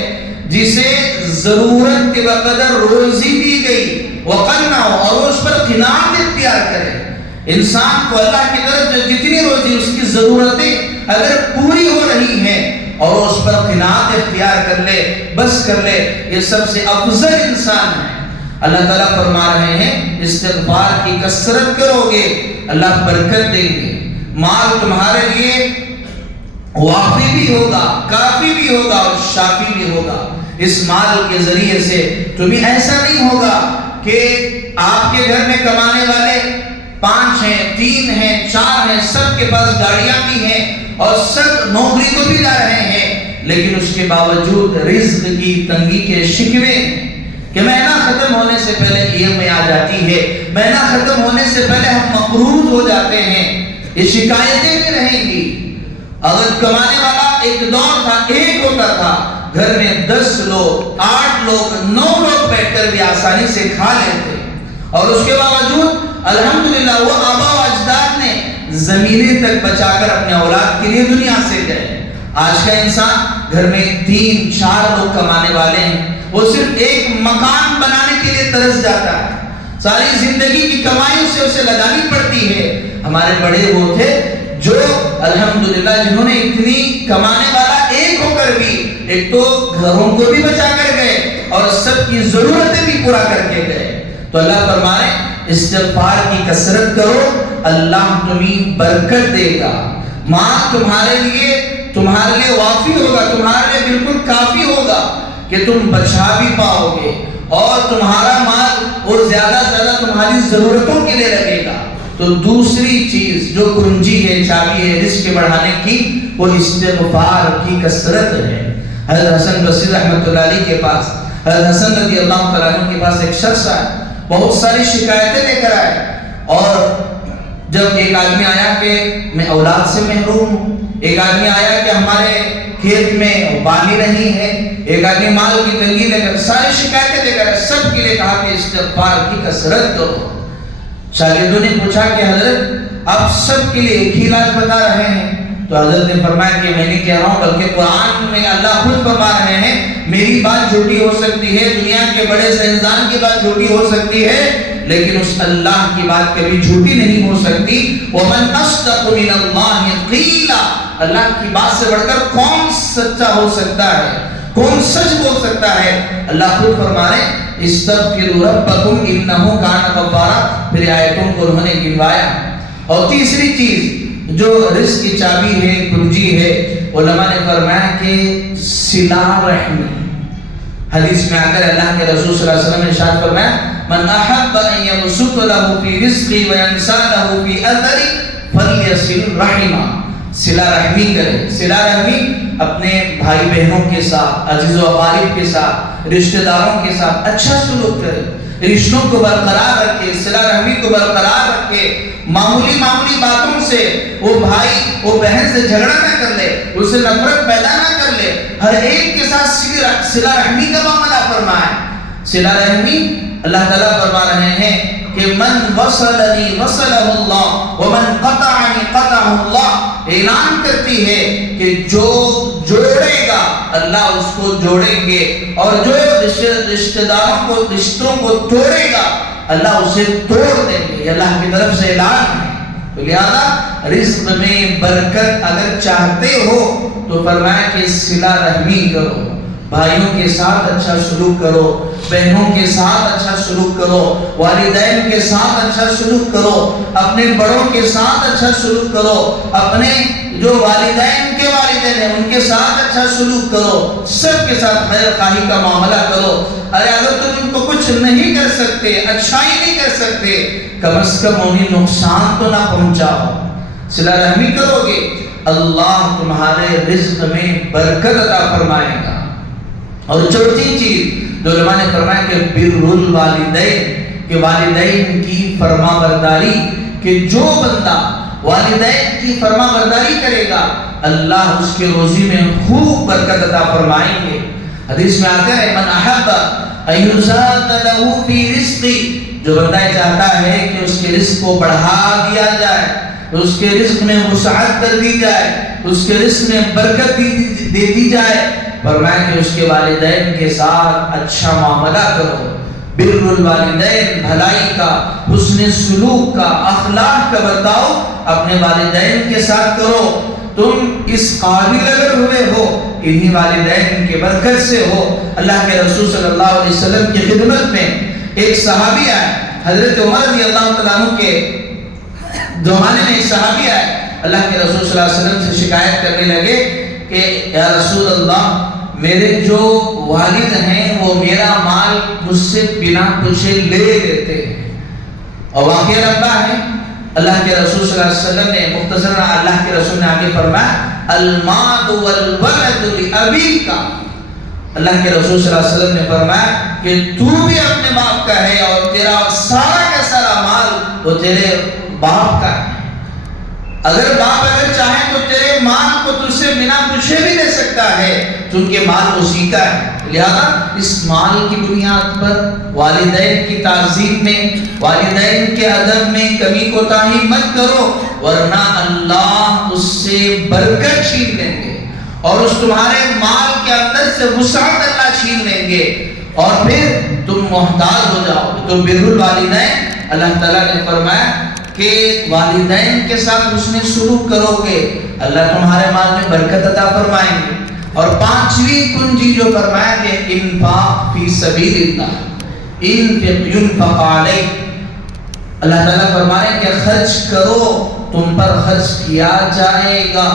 جسے ضرورت کے بقدر روزی دی گئی وقنع، اور اس پر قناعت اختیار کرے۔ انسان کو اللہ کی طرف جو جتنی روزی اس کی ضرورتیں اگر پوری ہو رہی ہیں اور اس پر قناعت اختیار کر لے، بس کر لے، یہ سب سے افضل انسان ہے۔ اللہ تعالیٰ فرما رہے ہیں استغفار کی کثرت کرو گے اللہ برکت دیں گے، مال تمہارے لیے وافی بھی ہوگا، کافی بھی ہوگا اور شافی بھی ہوگا۔ اس مال کے ذریعے سے تمہیں ایسا نہیں ہوگا کہ آپ کے گھر میں کمانے والے 5 ہیں، 3 ہیں، 4 ہیں، سب کے پاس گاڑیاں بھی ہیں اور سب نوکری کو بھی جا رہے ہیں، لیکن اس کے باوجود رزق کی تنگی کے شکوے کہ مہینہ ختم ہونے سے پہلے EMI آ جاتی ہے، مہینہ ختم ہونے سے پہلے ہم مقروض ہو جاتے ہیں، یہ شکایتیں بھی رہیں گی۔ اگر کمانے والا ایک دور تھا، ایک ہوتا تھا، گھر میں 10 لوگ، 8 لوگ، 9 لوگ بیٹھ کر بھی آسانی سے کھا لیتے، اور اس کے باوجود الحمدللہ وہ آبا و اجداد نے زمینیں تک بچا کر اپنے اولاد کے لیے دنیا سے گئے۔ آج کا انسان گھر میں 3 4 لوگ کمانے والے ہیں، وہ صرف ایک مکان بنانے کے لیے ترس جاتا ہے، ساری زندگی کی کمائی اسے لگانی پڑتی ہے۔ ہمارے بڑے وہ تھے جو الحمدللہ جنہوں نے اتنی کمانے والا ایک ہو کر بھی ایک تو گھروں کو بھی بچا کر گئے اور سب کی ضرورتیں بھی پورا کر کے گئے۔ تو اللہ فرمائے استغفار کی کثرت کرو، اللہ تمہیں برکت دے گا، مال تمہارے لیے وافی ہوگا، تمہارے لیے بالکل کافی ہوگا کہ تم بچا بھی پاؤ گے، اور تمہارا مال اور زیادہ سے زیادہ تمہاری ضرورتوں کے لیے لگے گا۔ تو دوسری چیز جو کنجی ہے، چابی ہے رزق بڑھانے کی، وہ استغفار کی کثرت ہے۔ حضرت حسن بصری رحمۃ اللہ علیہ کے پاس، حضرت حسن رضی اللہ تعالیٰ عنہ کے پاس ایک شخص آیا، بہت ساری شکایتیں لے کر آئے، اور جب ایک آدمی آیا کہ میں اولاد سے محروم ہوں، ایک آدمی آیا کہ ہمارے کھیت میں پانی نہیں ہے، ایک آدمی مال کی تنگی لے کر، ساری شکایتیں لے کر، سب کے لیے کہا کہ استغفار کی کثرت کرو۔ شاگردوں نے پوچھا کہ حضرت آپ سب کے لیے ایک ہی علاج بتا رہے ہیں؟ تو حضرت نے فرمایا کہ میں نہیں کہہ رہا ہوں، بلکہ قرآن میں اللہ خود فرما رہے ہیں میری بات جھوٹی ہو سکتی ہے، دنیا کے بڑے سائنسدان کی بات جھوٹی ہو سکتی ہے، لیکن اس اللہ کی بات کبھی جھوٹی نہیں ہو سکتی۔ وَمَنْ أَصْدَقُ مِنَ اللَّهِ قِيلًا، اللہ کی بات سے بڑھ کر کون سچا ہو سکتا ہے، کون سچ بول سکتا ہے؟ اللہ خود فرما رہے ہیں استغفروا ربکم انہ کان غفارا، پھر آیتوں کو انہوں نے گنوایا۔ اور تیسری چیز جو رزق کی چابی ہے، کنجی ہے، علماء نے فرمایا کہ صلہ رحمی۔ حدیث میں آ کر اللہ کے رسول صلی اللہ علیہ وسلم نے ارشاد فرمایا من احب ان یبسط له فی رزقی وینسا له فی اثری فلیصل رحمہ، صلہ رحمی کرے۔ صلہ رحمی اپنے بھائی بہنوں کے ساتھ، عزیز و اقارب کے ساتھ، رشتہ داروں کے ساتھ اچھا سلوک کرے، رشتوں کو برقرار رکھے، صلہ رحمی کو برقرار رکھے، معمولی باتوں سے وہ بھائی وہ بہن سے جھگڑا نہ کر لے، اسے نفرت پیدا نہ کر لے، ہر ایک کے ساتھ صلہ رحمی کا معاملہ فرمائے۔ صلہ رحمی اللہ تعالیٰ فرما رہے ہیں کہ من وصلنی وصلہ اللہ ومن قطعنی قطعہ اللہ، اعلان کرتی ہے کہ جو جوڑے گا اللہ اس کو جوڑیں گے، اور جو رشتہ داروں کو رشتوں کو توڑے گا اللہ اسے توڑ دیں گے، یہ اللہ کی طرف سے اعلان ہے۔ تو لہذا رزق میں برکت اگر چاہتے ہو تو فرمایا کہ صلہ رحمی کرو، بھائیوں کے ساتھ اچھا سلوک کرو، بہنوں کے ساتھ اچھا سلوک کرو، والدین کے ساتھ اچھا سلوک کرو، اپنے بڑوں کے ساتھ اچھا سلوک کرو، اپنے جو والدین کے والدین ہیں ان کے ساتھ اچھا سلوک کرو، سب کے ساتھ خیر خواہی کا معاملہ کرو۔ ارے اگر تم ان کو کچھ نہیں کر سکتے، اچھائی نہیں کر سکتے، کم از کم انہیں نقصان تو نہ پہنچاؤ۔ صلہ رحمی کرو گے اللہ تمہارے رزق میں برکت عطا فرمائے گا۔ اور چوتھی چیز جو علماء نے فرمایا کہ بر الوالدین، کہ والدین کی فرما برداری، کہ جو بندہ والدین کی فرما برداری کرے گا اللہ اس کے روزی میں خوب برکت عطا فرمائیں گے۔ حدیث میں آتا ہے من احب ان یزاد له فی رزقی، جو بندہ چاہتا ہے کہ اس کے رزق کو بڑھا دیا جائے، اس کے رزق میں وسعت کر دی جائے، اس کے رزق میں برکت دے دی جائے۔ فرمایا کہ اس کے والدین کے ساتھ اچھا معاملہ کرو، بر الوالدین، بھلائی کا، حسن سلوک کا، اخلاق کا بتاؤ اپنے والدین کے ساتھ کرو۔ تم اس قابل اگر ہوئے ہو انہی والدین کے برکت سے ہو۔ اللہ کے رسول صلی اللہ علیہ وسلم کی خدمت میں ایک صحابی آئے، حضرت عمر رضی اللہ تعالیٰ عنہ کے زمانے میں ایک صحابی آئے، اللہ کے رسول صلی اللہ علیہ وسلم سے شکایت کرنے لگے کہ یا رسول اللہ، میرے جو والد ہیں وہ میرا مال مجھ سے بنا پوچھے لے لیتے ہیں۔ اور واقعہ ربا ہے، اللہ کے رسول صلی اللہ علیہ وسلم نے مختصراً اللہ کے رسول نے آگے فرمایا المال والولد لأبیک، اللہ کے رسول صلی اللہ علیہ وسلم نے فرمایا کہ تو بھی اپنے باپ کا ہے اور تیرا سارا کا سارا مال وہ تیرے باپ کا ہے۔ اگر باپ اگر چاہے تو تیرے مال کو تجھ سے بنا پوچھے بھی لے سکتا ہے، چونکہ مال اسی کا ہے۔ لہذا اس مال کی بنیاد پر والدین کی تعظیم میں، والدین کے ادب میں کمی کوتاہی مت کرو، ورنہ اللہ اس سے برکت چھین لیں گے اور اس تمہارے مال کے اندر سے وسعت اللہ چھین لیں گے اور پھر تم محتاج ہو جاؤ گے۔ تو بر الوالدین، اللہ تعالیٰ نے فرمایا کہ والدین کے ساتھ حسن سلوک کرو گے، اللہ تمہارے مال میں برکت عطا فرمائیں گے۔ اور پانچویں کنجی جو فرمایا کہ انفاق فی سبیل اللہ، انفق ینفق علیک، اللہ تعالیٰ فرمائے کہ خرچ کرو، تم پر خرچ کیا جائے گا۔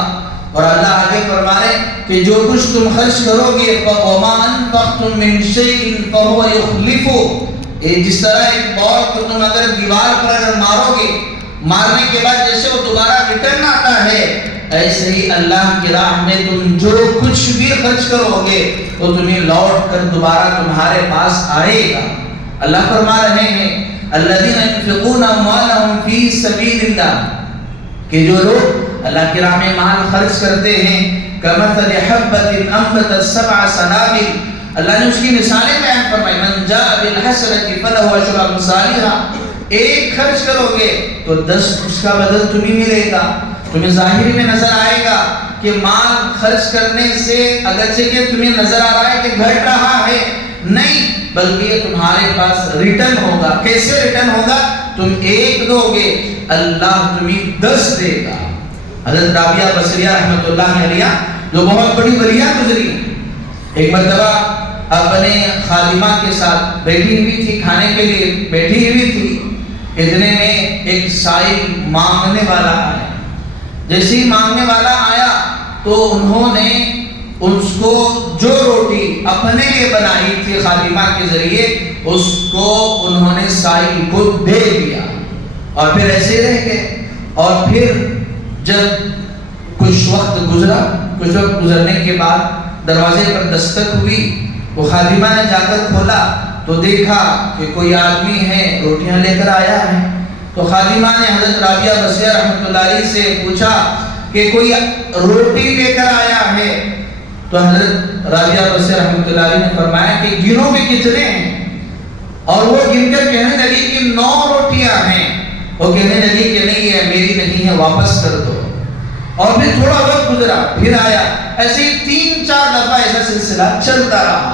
اور اللہ آگے فرمائے کہ جو کچھ تم خرچ کرو گے وَمَا أَنفَقْتُم مِّن شَيْءٍ فَهُوَ يُخْلِفُهُ، جس طرح ایک بال کو تم اگر دیوار پر اگر مارو گے، مارنے کے بعد جیسے وہ دوبارہ ریٹرن آتا ہے، ایسے ہی اللہ کی راہ میں تم جو کچھ بھی خرچ کرو گے وہ تمہیں لوٹ کر دوبارہ تمہارے پاس آئے گا۔ اللہ فرما رہے ہیں الذین ينفقون اموالهم فی سبیل اللہ، کہ جو لوگ اللہ کی راہ میں مال خرچ کرتے ہیں، کمثل حبۃ انبتت سبع سنابل، اللہ نے اس کی مثالیں بیان فرمائی، من جاء بالحسنۃ فلہ عشر امثالھا، ایک خرچ کرو گے تو 10 اس کا بدل تمہیں ملے گا۔ تمہیں ظاہری میں نظر آئے گا کہ مال خرچ کرنے سے اگرچہ کہ تمہیں نظر آ رہا ہے کہ گھٹ رہا ہے، نہیں، بلکہ یہ تمہارے پاس ریٹرن ہوگا۔ کیسے ریٹرن ہوگا؟ تم ایک دو گے، اللہ تمہیں 10 دے گا۔ حضرت رابعہ بصریہ رحمۃ اللہ علیہ جو بہت بڑی ولیہ گزری، ایک مرتبہ اپنے خادمہ کے ساتھ بیٹھی ہوئی تھی، کھانے کے لیے بیٹھی ہوئی تھی، اتنے میں ایک سائل مانگنے والا آیا۔ جیسے ہی مانگنے والا آیا تو انہوں نے اس کو جو روٹی اپنے لیے بنائی تھی خادمہ کے ذریعے اس کو انہوں نے سائل کو دے دیا اور پھر ایسے رہ گئے۔ اور پھر جب کچھ وقت گزرنے کے بعد دروازے پر دستک ہوئی، وہ خادمہ نے جا کر کھولا تو دیکھا کہ کوئی آدمی ہے روٹیاں لے کر آیا ہے۔ تو خادمہ نے حضرت رابعہ بصریہ رحمۃ اللہ علیہ سے پوچھا کہ کوئی روٹی لے کر آیا ہے؟ تو حضرت رابعہ بصریہ رحمۃ اللہ علیہ نے فرمایا کہ گنو کہ کتنے ہیں؟ اور وہ گن کر کہنے لگی کہ 9 روٹیاں ہیں۔ وہ کہنے لگی کہ نہیں ہے، میری نہیں ہے، واپس کر دو۔ اور پھر تھوڑا وقت گزرا، پھر آیا، ایسے ہی 3-4 دفعہ ایسا سلسلہ چلتا رہا۔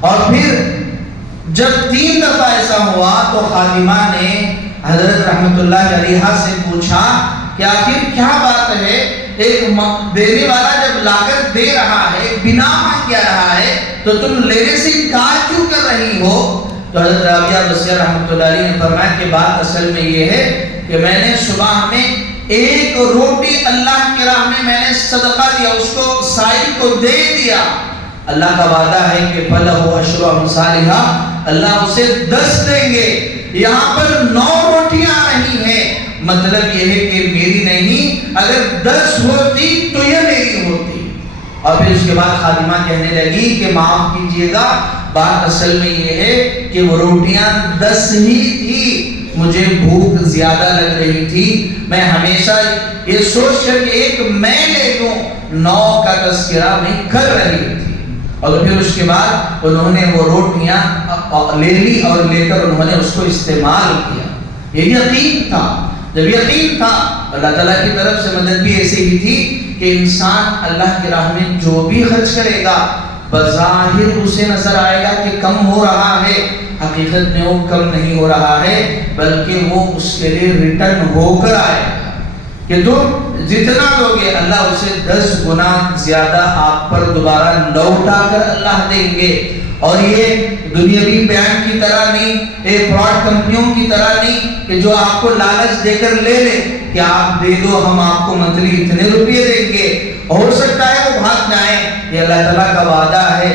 اور پھر جب 3 دفعہ ایسا ہوا تو خادمہ نے حضرت رحمت اللہ علیہ سے پوچھا کہ آخر کیا بات ہے؟ ایک دینے والا جب لا کر دے رہا ہے، بنا مانگے رہا ہے، تو تم لینے سے انکار کیوں کر رہی ہو؟ تو حضرت رابعہ بصریہ رحمۃ اللہ علیہ نے فرمایا کہ بات اصل میں یہ ہے کہ میں نے صبح میں ایک روٹی اللہ کی راہ میں میں نے صدقہ دیا، اس کو سائل کو دے دیا۔ اللہ کا وعدہ ہے کہ فَلَهُ عَشْرُ أَمْثَالِهَا، اللہ اسے 10 دیں گے۔ یہاں پر 9 روٹیاں آ رہی ہیں، مطلب یہ ہے کہ میری نہیں، اگر 10 ہوتی تو یہ میری ہوتی۔ اور پھر اس کے بعد خادمہ کہنے لگی کہ معاف کیجئے گا، بات اصل میں یہ ہے کہ وہ روٹیاں 10 ہی تھی، مجھے بھوک زیادہ لگ رہی تھی، میں ہمیشہ یہ سوچ کر کہ ایک میں لے لوں، 9 کا تذکرہ میں کر رہی تھی۔ اور پھر اس کے بعد انہوں نے وہ روٹیاں لے لی اور لے کر انہوں نے اس کو استعمال کیا۔ یہ یقین تھا، جب یقین تھا اللہ تعالیٰ کی طرف سے مدد بھی ایسے ہی تھی کہ انسان اللہ کی راہ میں جو بھی خرچ کرے گا بظاہر اسے نظر آئے گا کہ کم ہو رہا ہے، حقیقت میں وہ کم نہیں ہو رہا ہے بلکہ وہ اس کے لیے ریٹرن ہو کر آئے گا کہ تم جتنا دو گے اللہ اسے 10 گنا زیادہ آپ پر دوبارہ لوٹا کر اللہ دیں گے۔ اور یہ دنیاوی بینک کی طرح نہیں، ایک فراڈ کمپنیوں کی طرح نہیں کہ جو آپ کو لالچ دے کر لے لے کہ آپ دے دو ہم آپ کو منتھلی اتنے روپے دیں گے، ہو سکتا ہے وہ بھاگ جائیں۔ یہ اللہ تعالیٰ کا وعدہ ہے،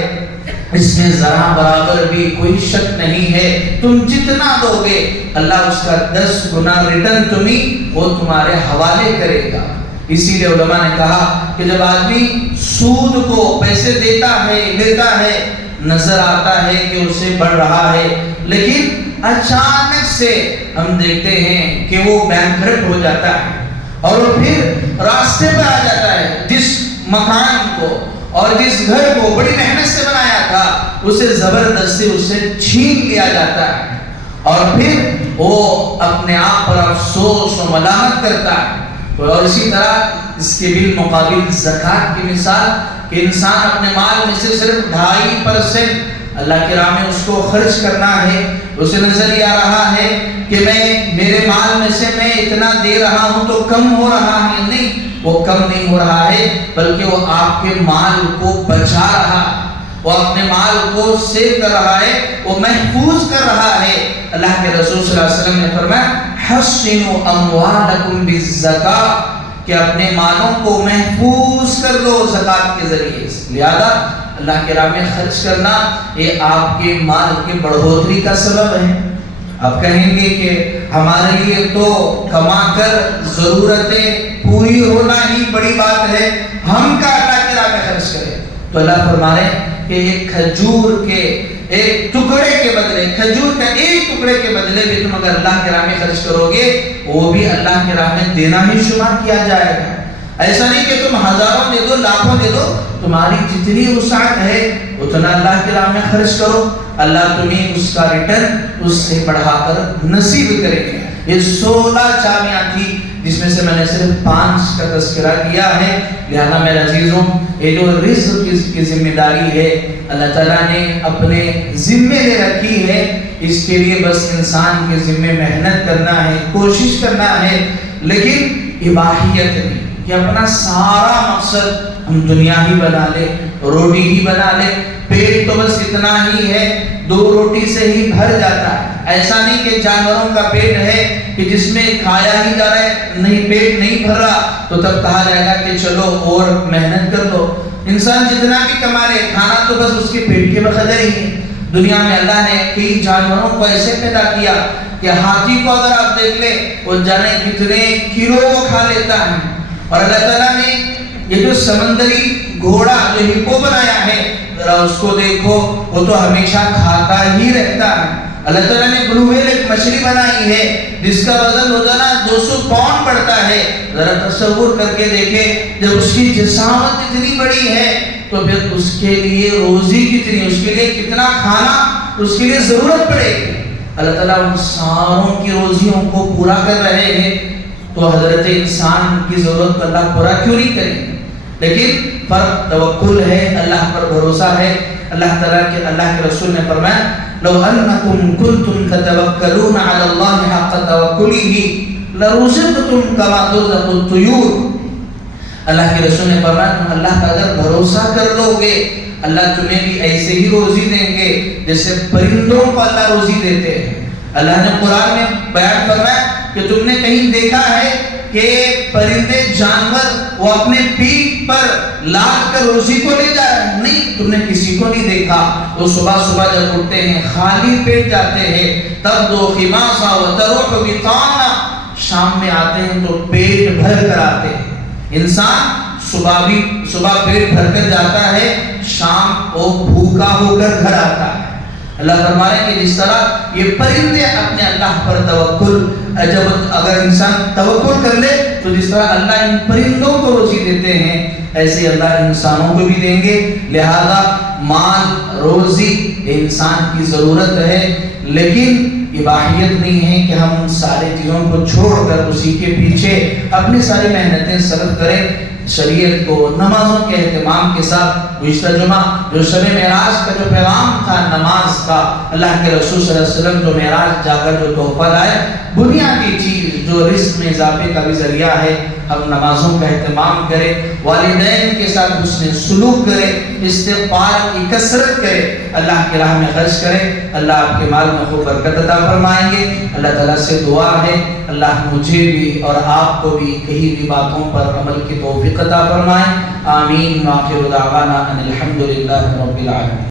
اس میں ذرا برابر بھی کوئی شک نہیں ہے۔ تم جتنا دو گے اللہ اس کا 10 گنا ریٹرن تمہیں وہ تمہارے حوالے کرے گا۔ اسی لیے علماء نے کہا کہ جب آدمی سود کو پیسے دیتا ہے لیتا ہے نظر آتا ہے کہ اسے بڑھ رہا ہے، لیکن اچانک سے ہم دیکھتے ہیں کہ وہ بینکرپٹ ہو جاتا ہے اور وہ پھر راستے پر آ جاتا ہے۔ جس مکان کو اور جس گھر کو بڑی محنت سے بنایا تھا اسے زبردستی اسے چھین لیا جاتا ہے اور پھر وہ اپنے آپ پر افسوس و ملامت کرتا ہے۔ تو اور اسی طرح اس کے بالمقابل زکوٰۃ کی مثال کہ انسان اپنے مال میں سے صرف 2.5% اللہ کی راہ میں اس کو خرچ کرنا ہے، اسے نظر یہ آ رہا ہے کہ میرے مال میں سے میں اتنا دے رہا ہوں تو کم ہو رہا ہے، نہیں، وہ کم نہیں ہو رہا ہے بلکہ وہ آپ کے مال کو بچا رہا ہے، وہ اپنے مال کو سیو کر رہا ہے، وہ محفوظ کر رہا ہے۔ اللہ کے رسول صلی اللہ علیہ وسلم نے فرمایا حسنوا اموالکم بالزکاۃ کہ اپنے مالوں کو محفوظ کر لو زکوٰۃ کے ذریعے سے۔ لہذا اللہ کے راہ میں خرچ کرنا یہ آپ کے مال کے بڑھوتری کا سبب ہے۔ آپ کہیں گے کہ ہمارے لیے تو کما کر ضرورتیں پوری ہونا ہی بڑی بات ہے، ہم کا اللہ کے راہ میں خرچ کریں، تو اللہ فرما رہے ہیں کہ ایک کھجور کے ایک ٹکڑے کے بدلے، کھجور کا ایک ٹکڑے کے بدلے بھی تم اگر اللہ کے راہ میں خرچ کرو گے وہ بھی اللہ کے راہ میں دینا ہی شمار کیا جائے گا۔ ایسا نہیں کہ تم ہزاروں دے دو، لاکھوں دے دو، تمہاری جتنی وسعت ہے اتنا اللہ کے راہ میں خرچ کرو، اللہ تمہیں اس کا ریٹرن اس سے بڑھا کر نصیب کرے گا۔ یہ 16 چابیاں تھی جس میں سے میں نے صرف 5 کا تذکرہ کیا ہے۔ لہذا میرے عزیزوں یہ جو رزق کی ذمہ داری ہے اللہ تعالیٰ نے اپنے ذمے لے رکھی ہے، اس کے لیے بس انسان کے ذمے محنت کرنا ہے، کوشش کرنا ہے، لیکن اباحیت نہیں کہ اپنا سارا مقصد ہم دنیا ہی بنا لے، روٹی ہی بنا لے، پیٹ تو بس اتنا ہی ہے، 2 روٹی سے ہی بھر جاتا ہے۔ ایسا نہیں کہ جانوروں کا پیٹ ہے کہ جس میں کھایا ہی جا رہا ہے، نہیں پیٹ نہیں بھر رہا تو تب کہا جائے گا کہ چلو اور محنت کر لو۔ انسان جتنا بھی کما لے کھانا تو بس اس کے پیٹ کے بقدر ہی ہے۔ دنیا میں اللہ نے کئی جانوروں کو ایسے پیدا کیا کہ ہاتھی کو اگر آپ دیکھ لیں وہ جانے کتنے کلو کو کھا لیتا ہے، اور اللہ تعالیٰ نے یہ جو سمندری گھوڑا جو ہپو بنایا ہے ذرا اس کو دیکھو، وہ تو ہمیشہ کھاتا ہی رہتا ہے۔ اللہ تعالیٰ نے بلو ویل ایک مچھلی بنائی ہے جس کا وزن روزانہ 200 پاؤنڈ بڑھتا ہے۔ ذرا تصور کر کے دیکھیں جب اس کی جسامت اتنی بڑی ہے تو پھر اس کے لیے روزی کتنی، اس کے لیے کتنا کھانا اس کے لیے ضرورت پڑے گی۔ اللہ تعالیٰ ان ساروں کی روزیوں کو پورا کر رہے ہیں تو حضرت انسان کی ضرورت کو اللہ پورا کیوں نہیں کریں گے؟ لیکن فرق توکل ہے، اللہ پر بھروسہ ہے۔ اللہ تعالیٰ کے اللہ کے رسول نے فرمایا لو انکم کنتم تتوکلون علی اللہ حق توکلہ لرزقتم کما ترزق الطیور۔ اللہ کے رسول نے فرمایا تم اللہ کا اگر بھروسہ کر لو گے اللہ تمہیں بھی ایسے ہی روزی دیں گے جیسے پرندوں کو اللہ روزی دیتے ہیں۔ اللہ نے قرآن میں بیان فرمایا کہ تم نے کہیں دیکھا ہے کہ پرندے جانور وہ اپنے پیٹ پر لاد کر روزی کو لے جا رہے ہیں؟ نہیں، تم نے کسی کو نہیں دیکھا۔ وہ صبح صبح جب اٹھتے ہیں خالی پیٹ جاتے ہیں، تب دو خماسا و تروح بطانا، شام میں آتے ہیں تو پیٹ بھر کر آتے ہیں۔ انسان صبح پیٹ بھر کر جاتا ہے، شام وہ بھوکا ہو کر گھر آتا ہے۔ اللہ فرما رہے ہیں کہ جس طرح یہ پرندے اپنے اللہ پر توکل، جب اگر انسان توکل کر لے تو جس طرح اللہ ان پرندوں کو روزی دیتے ہیں ایسے اللہ انسانوں کو بھی دیں گے۔ لہذا مال روزی انسان کی ضرورت ہے، لیکن اباحیت نہیں ہے کہ ہم ساری چیزوں کو چھوڑ کر اسی کے پیچھے اپنی ساری محنتیں صرف کریں. شریعت کو نمازوں کے اہتمام کے ساتھ گزشتہ جمعہ جو شب معراج کا جو پیغام تھا نماز کا، اللہ کے رسول صلی اللہ علیہ وسلم جو معراج جا کر جو تحفہ لائے، بنیادی چیز جو رزق میں اضافے کا بھی ذریعہ ہے، ہم نمازوں کا اہتمام کریں، والدین کے ساتھ حسن سلوک کریں، استغفار کی کثرت کریں، اللہ کی راہ میں خرچ کریں. اللہ آپ کے مال میں خوب برکت عطا فرمائیں گے. اللہ تعالیٰ سے دعا ہے اللہ مجھے بھی اور آپ کو بھی کہی بھی باتوں پر عمل کی توفیق عطا فرمائیں. آمین. وآخر دعوانا ان الحمد للہ رب العالمین.